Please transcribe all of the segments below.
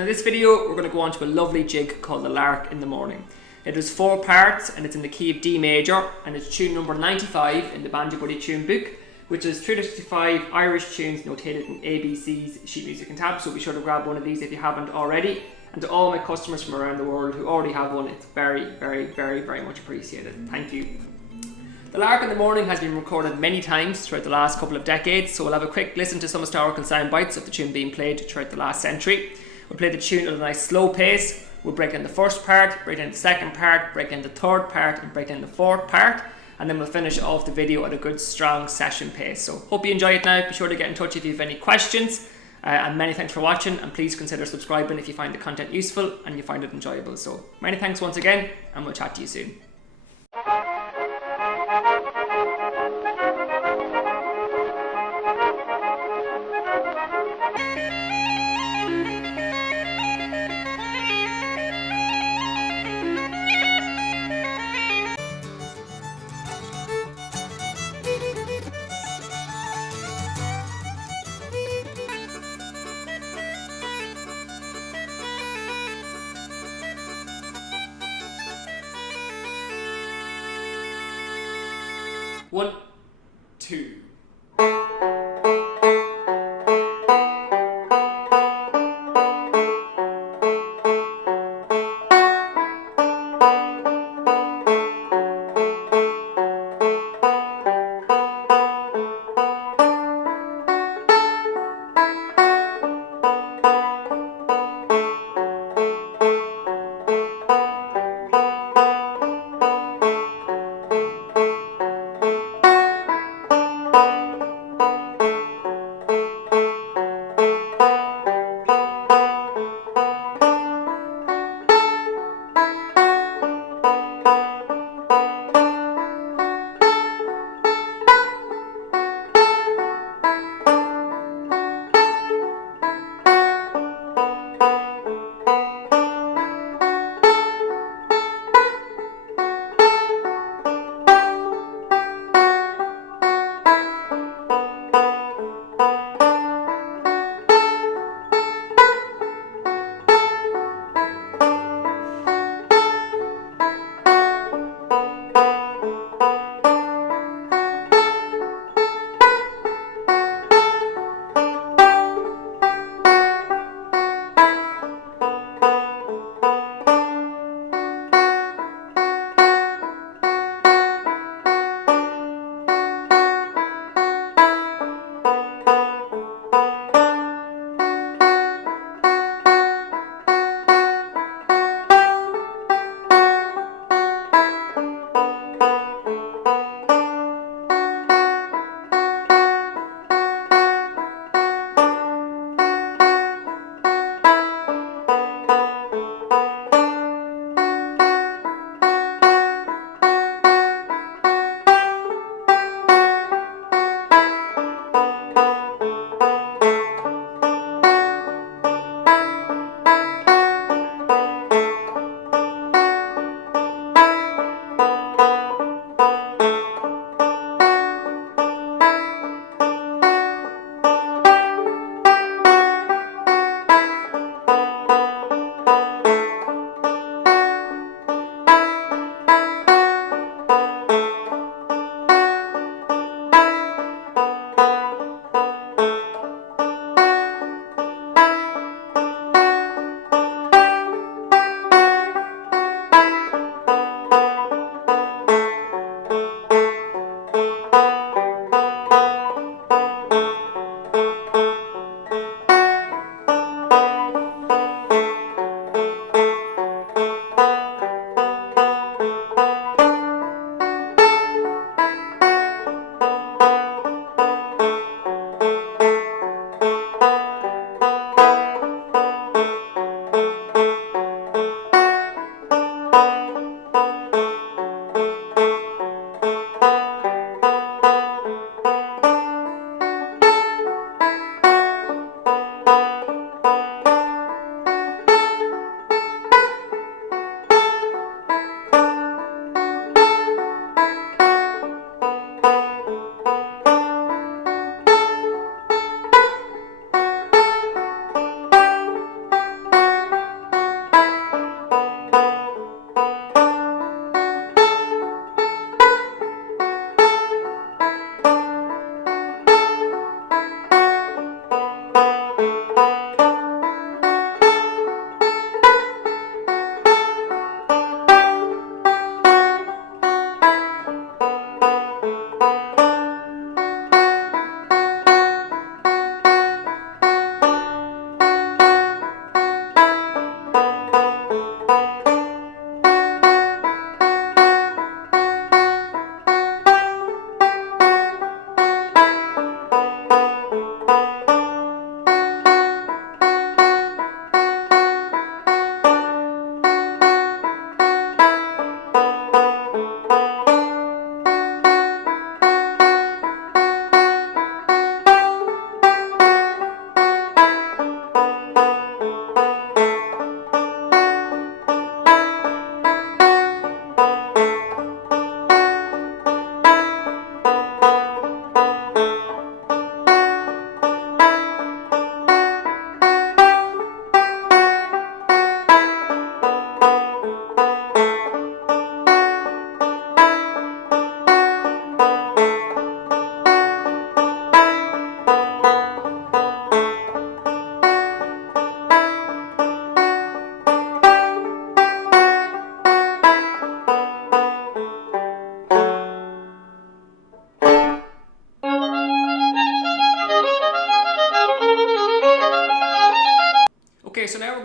and in this video we're going to go on to a lovely jig called the Lark in the Morning. It has 4 parts and it's in the key of D major, and it's tune number 95 in the Banjo Buddy tune book, which is 365 Irish tunes notated in ABC's sheet music and tabs, so be sure to grab one of these if you haven't already. And to all my customers from around the world who already have one, it's very, very, very, very much appreciated. Thank you. The Lark in the Morning has been recorded many times throughout the last couple of decades, so we'll have a quick listen to some historical sound bites of the tune being played throughout the last century. We'll play the tune at a nice slow pace. We'll break down the first part, break down the second part, break down the third part, and break down the fourth part. And then we'll finish off the video at a good strong session pace. So hope you enjoy it now. Be sure to get in touch if you have any questions. And many thanks for watching, and please consider subscribing if you find the content useful and you find it enjoyable. So many thanks once again, and we'll chat to you soon. One, two.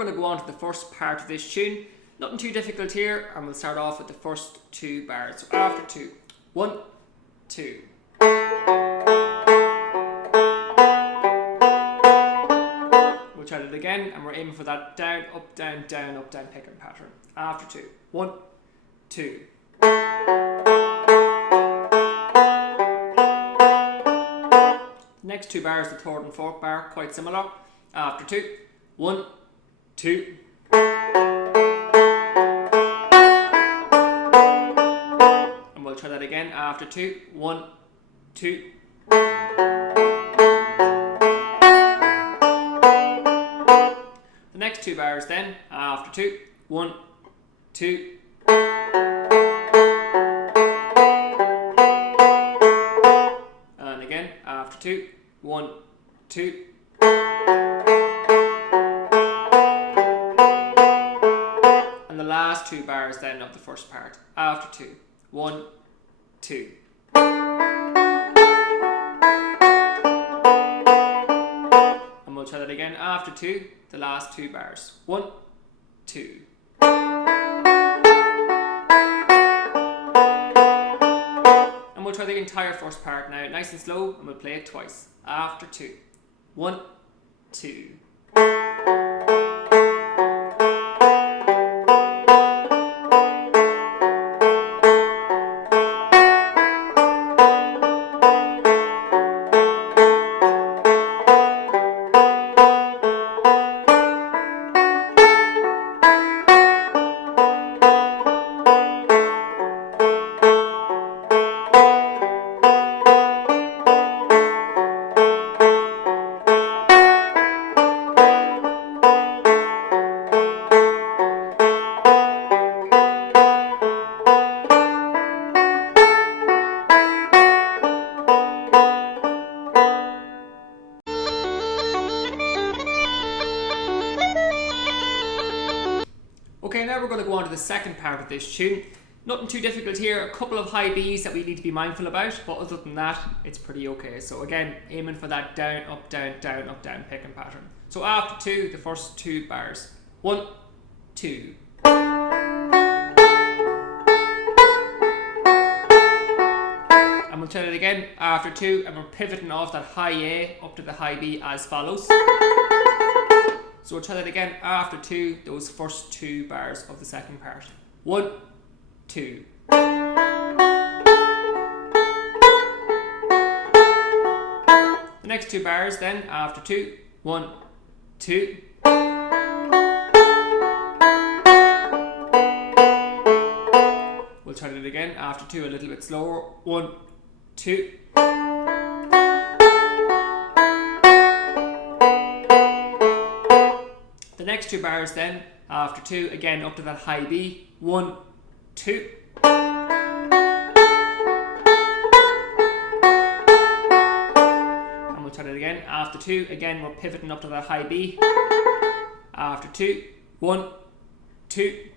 going to go on to the first part of this tune. Nothing too difficult here, and we'll start off with the first 2 bars. So after 2, 1, 2. We'll try it again, and we're aiming for that down, up, down picking pattern. After 2, 1, 2. The next 2 bars, the third and fourth bar, quite similar. After 2, 1, 2. And we'll try that again. After 2, 1, 2. The next 2 bars then, after 2, 1, 2. And again, after 2, 1, 2. And the last 2 bars then of the first part, after 2, 1, 2. And we'll try that again, after 2, the last 2 bars, 1, 2. And we'll try the entire first part now, nice and slow, and we'll play it twice. After 2, 1, 2. Okay, now we're going to go on to the second part of this tune. Nothing too difficult here, a couple of high Bs that we need to be mindful about, but other than that, it's pretty okay. So again, aiming for that down, up, down picking pattern. So after 2, the first 2 bars. 1, 2. And we'll try it again, after 2, and we're pivoting off that high A up to the high B as follows. So we'll try that again after 2, those first 2 bars of the second part. 1, 2. The next 2 bars then, after 2, 1, 2. We'll try it again after 2, a little bit slower. 1, 2. The next 2 bars then, after 2, again up to that high B. 1, 2. And we'll try it again after 2, again we're pivoting up to that high B. After 2, 1, 2.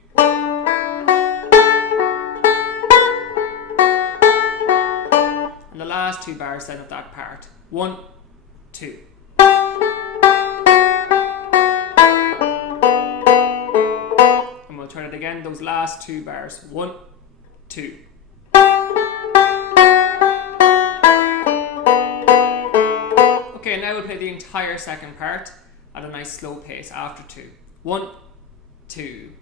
And the last 2 bars then of that part. 1, 2. And we'll try it again, those last 2 bars. 1, 2. Okay, now we'll play the entire second part at a nice slow pace after 2. 1, 2.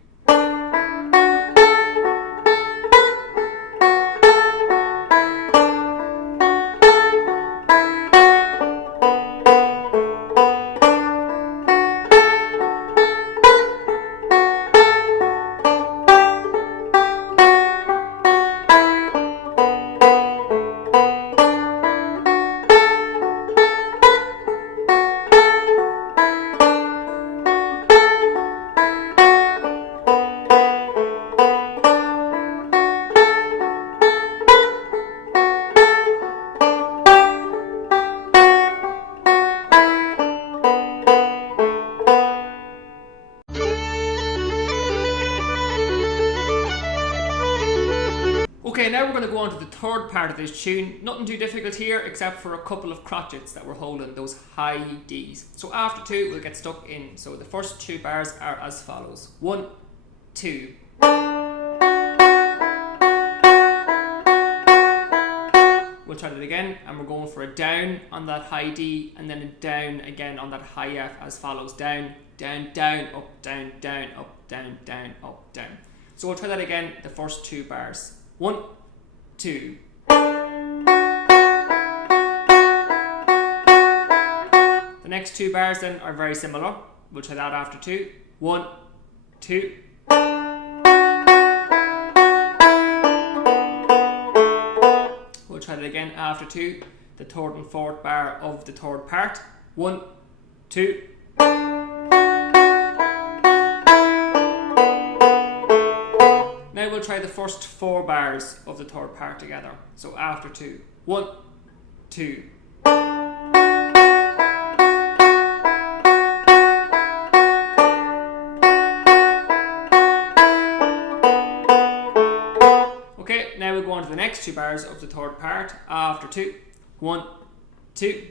going to go on to the third part of this tune. Nothing too difficult here except for a couple of crotchets that we're holding, those high Ds. So after 2 we'll get stuck in. So the first 2 bars are as follows. 1, 2. We'll try that again, and we're going for a down on that high D and then a down again on that high F as follows. Down, down, down, up, down, down, up, down, down, up, down. So we'll try that again, the first 2 bars. 1, 2. The next 2 bars then are very similar. We'll try that after 2. 1, 2. We'll try that again after 2, the third and fourth bar of the third part. 1, 2. Now we'll try the first 4 bars of the third part together. So after 2. 1, 2. Okay, now we'll go on to the next 2 bars of the third part after 2. 1, 2.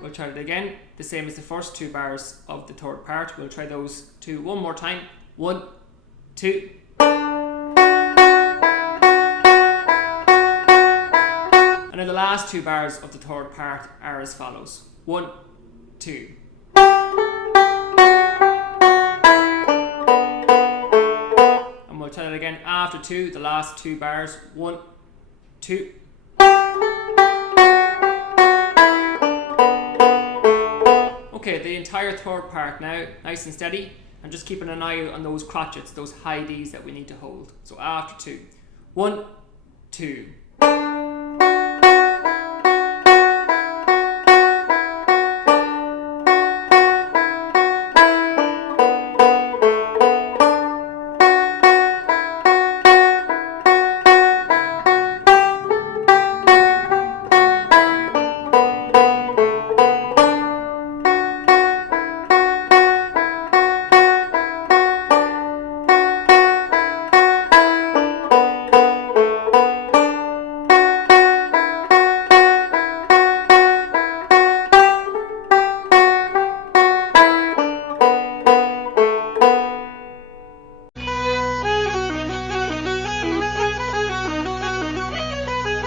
We'll try it again, the same as the first 2 bars of the third part. We'll try those 2 one more time. 1, 2. And then the last 2 bars of the third part are as follows. 1, 2. And we'll try it again after 2, the last 2 bars. 1, 2. Okay, the entire third part now, nice and steady, and just keeping an eye on those crotchets, those high Ds that we need to hold. So after 2. 1, 2.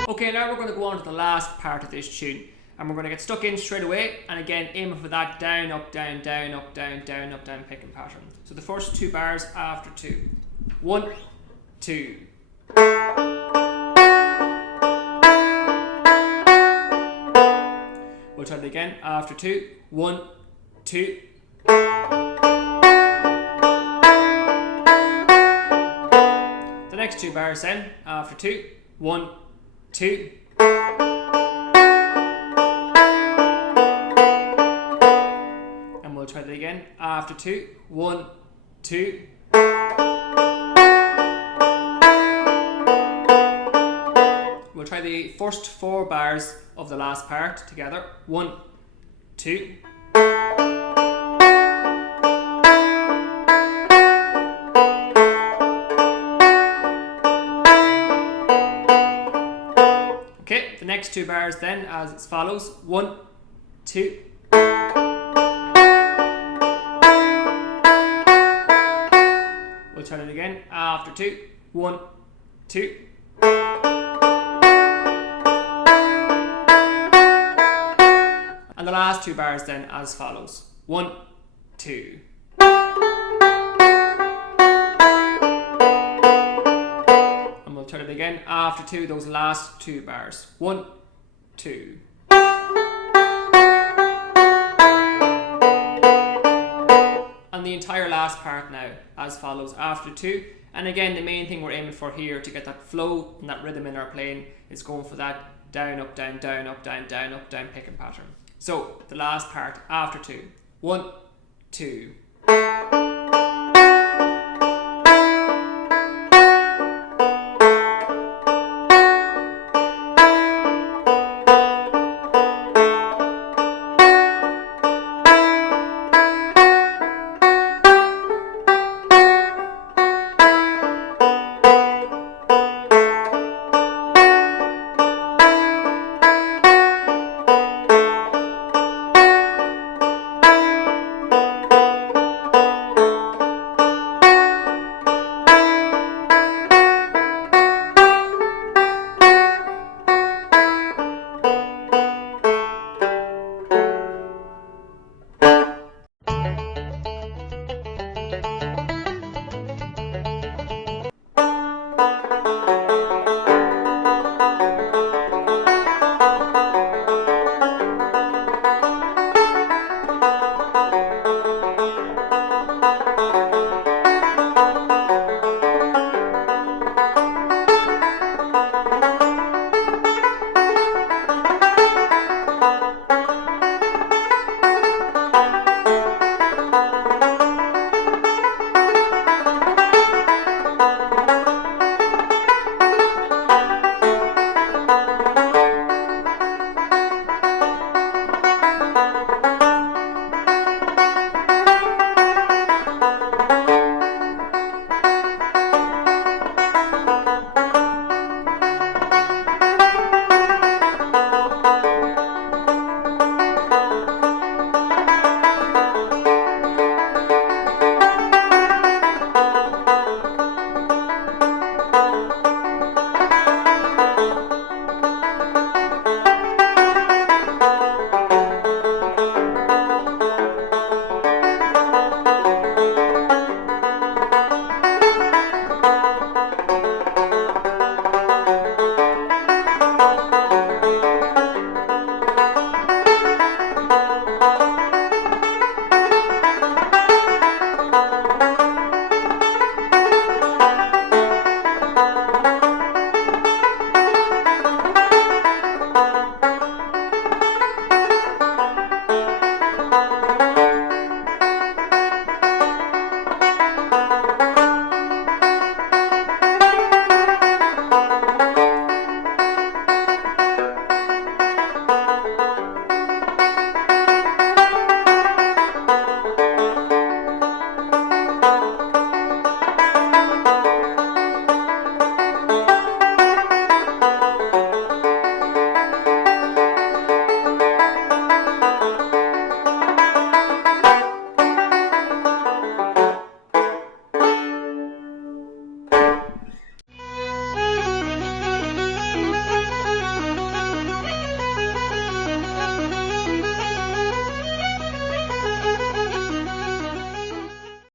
Okay, now we're going to go on to the last part of this tune, and we're going to get stuck in straight away, and again aiming for that down, up, down, down, up, down, down, up, down picking pattern. So the first 2 bars after 2. 1, 2. We'll try it again after 2. 1, 2. The next 2 bars then after 2. 1, 2. And we'll try that again after 2. 1, 2. We'll try the first 4 bars of the last part together. 1, 2. Okay, the next 2 bars then as follows. 1, 2. We'll try it again after 2. 1, 2. And the last 2 bars then as follows. 1, 2. And we'll try it again after 2, those last 2 bars. 1, 2. And the entire last part now as follows after 2. And again, the main thing we're aiming for here to get that flow and that rhythm in our playing is going for that down, up, down, down, up, down, down, up, down picking pattern. So the last part after 2. 1, 2.